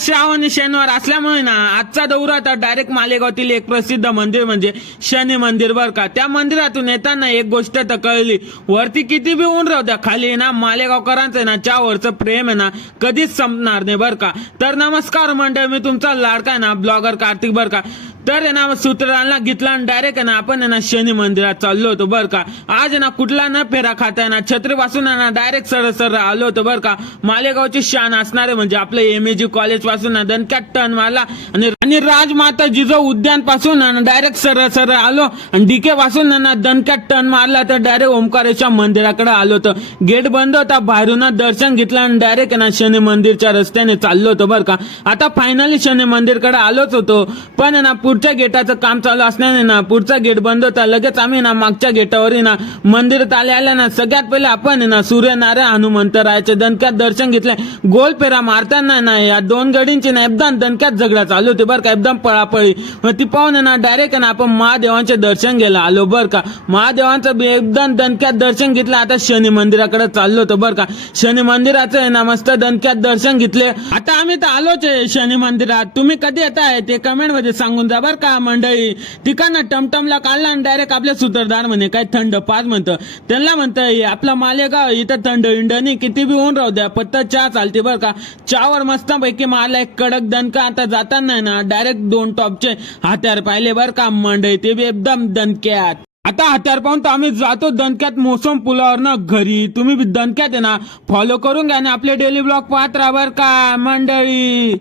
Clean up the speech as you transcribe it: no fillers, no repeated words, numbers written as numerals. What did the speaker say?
आज श्रावणी शनिवार असल्यामुळे ना आजचा दौरा आता डायरेक्ट मालेगावातील एक प्रसिद्ध मंदिर म्हणजे शनी मंदिर बर का। त्या मंदिरातून येताना एक गोष्ट तर कळली, वरती किती बी ऊन राहू द्या, खाली ना मालेगावकरांचं ना चहावरचं प्रेम आहे ना कधीच संपणार नाही बर का। तर नमस्कार मंडळ, मी तुमचा लाडका ना ब्लॉगर कार्तिक बर का। तर आहे ना सूत्रांना घेतला आणि डायरेक्ट आहे ना आपण आहे ना शनी मंदिरात चाललो होतो बर का। आज आहे ना कुठला न फेरा खाता ना छत्री पासून ना डायरेक्ट सरळ आलो होतो बर का। मालेगावची शान असणारे म्हणजे आपलं एमएजी कॉलेज पासून ना दणक्यात टर्न मारला आणि राजमाता जिजाऊ उद्यान पासून ना डायरेक्ट सरळ आलो आणि डीके पासून ना दणक्यात टर्न मारला तर डायरेक्ट ओमकारेश्वर मंदिराकडे आलो होतो। गेट बंद होता, बाहेरून दर्शन घेतलं आणि डायरेक्ट ना शनी मंदिरच्या रस्त्याने चाललो होतो बर का। आता फायनली शनी मंदिरकडे आलोच होतो, पण ना पुढच्या गेटाचं काम चालू असल्याने ना पुढचा गेट बंद होता। लगेच आम्ही ना मागच्या गेटावर ना मंदिरात आल्या ना सगळ्यात पहिले आपण ना सूर्यनारायण हनुमंतरायाचे दणक्यात दर्शन घेतले। गोल फेरा मारताना ना या दोन गडींची ना एकदम दणक्यात झगडा चालू होती बरं का, एकदम पळापळी। ती पाहून ना डायरेक्ट ना आपण महादेवांचे दर्शन घ्यायला आलो बरं का। महादेवांचं एकदम दणक्यात दर्शन घेतलं। आता शनी मंदिराकडे चाललो होतो बरं का। शनी मंदिराचं ना मस्त दणक्यात दर्शन घेतले। आता आम्ही तर आलोच आहे शनी मंदिरात, तुम्ही कधी येताय ते कमेंट मध्ये सांगून जा बरं का मंडळी। ठिकाण टमटमला काढला आणि डायरेक्ट आपले सूत्रधार म्हणे काय थंड पाच म्हणतं, त्यांना म्हणतं आपला मालेगाव इथं थंड इंडनी किती बी होऊन राहू द्या, फक्त चहा चालते बरं का। चहावर मस्त पैकी मारला एक कडक दणका। आता जाताना ना डायरेक्ट दोन टॉपचे हत्यार पाहिले बरं का मंडळी, ते बी एकदम दणक्यात। आता हत्यार पाहून तर आम्ही जातो दणक्यात मोसम पुलावर ना घरी। तुम्ही बी दणक्यात आहे ना फॉलो करून घ्या आणि आपले डेली ब्लॉग पाहत राहा बरं का मंडळी।